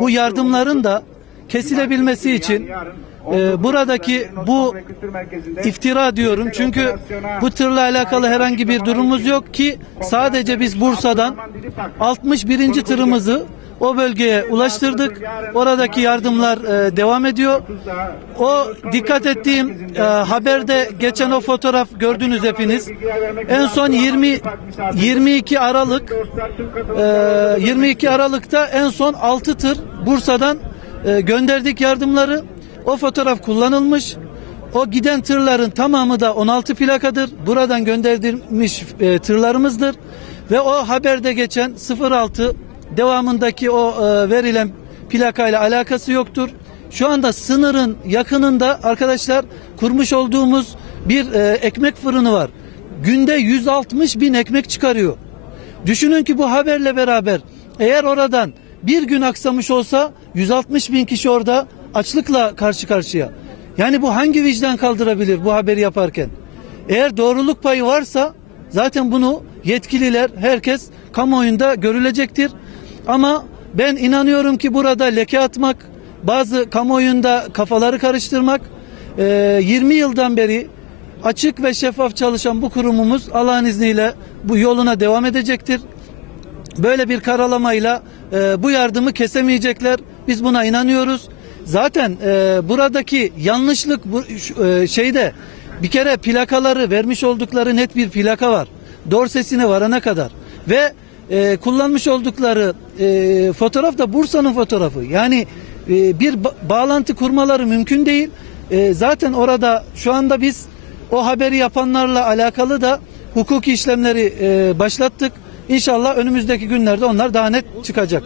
Bu yardımların da kesilebilmesi için buradaki bu iftira diyorum, çünkü bu tırla alakalı herhangi bir durumumuz yok ki sadece biz Bursa'dan 61. tırımızı o bölgeye ulaştırdık. Oradaki yardımlar devam ediyor. O dikkat ettiğim haberde geçen o fotoğraf gördünüz hepiniz. En son 22 Aralık'ta en son 6 tır Bursa'dan gönderdik yardımları. O fotoğraf kullanılmış. O giden tırların tamamı da 16 plakadır. Buradan gönderilmiş tırlarımızdır. Ve o haberde geçen 06 devamındaki o verilen plakayla alakası yoktur. Şu anda sınırın yakınında arkadaşlar kurmuş olduğumuz bir ekmek fırını var. Günde 160 bin ekmek çıkarıyor. Düşünün ki bu haberle beraber eğer oradan bir gün aksamış olsa 160 bin kişi orada açlıkla karşı karşıya. Yani bu hangi vicdan kaldırabilir bu haberi yaparken? Eğer doğruluk payı varsa zaten bunu yetkililer, herkes kamuoyunda görülecektir. Ama ben inanıyorum ki burada leke atmak, bazı kamuoyunda kafaları karıştırmak, 20 yıldan beri açık ve şeffaf çalışan bu kurumumuz Allah'ın izniyle bu yoluna devam edecektir. Böyle bir karalamayla bu yardımı kesemeyecekler. Biz buna inanıyoruz. Zaten buradaki yanlışlık şeyde bir kere plakaları vermiş oldukları net bir plaka var. Dorsesine varana kadar ve kullanmış oldukları fotoğraf da Bursa'nın fotoğrafı. Yani bir bağlantı kurmaları mümkün değil. Zaten orada şu anda biz o haberi yapanlarla alakalı da hukuki işlemleri başlattık. İnşallah önümüzdeki günlerde onlar daha net çıkacak.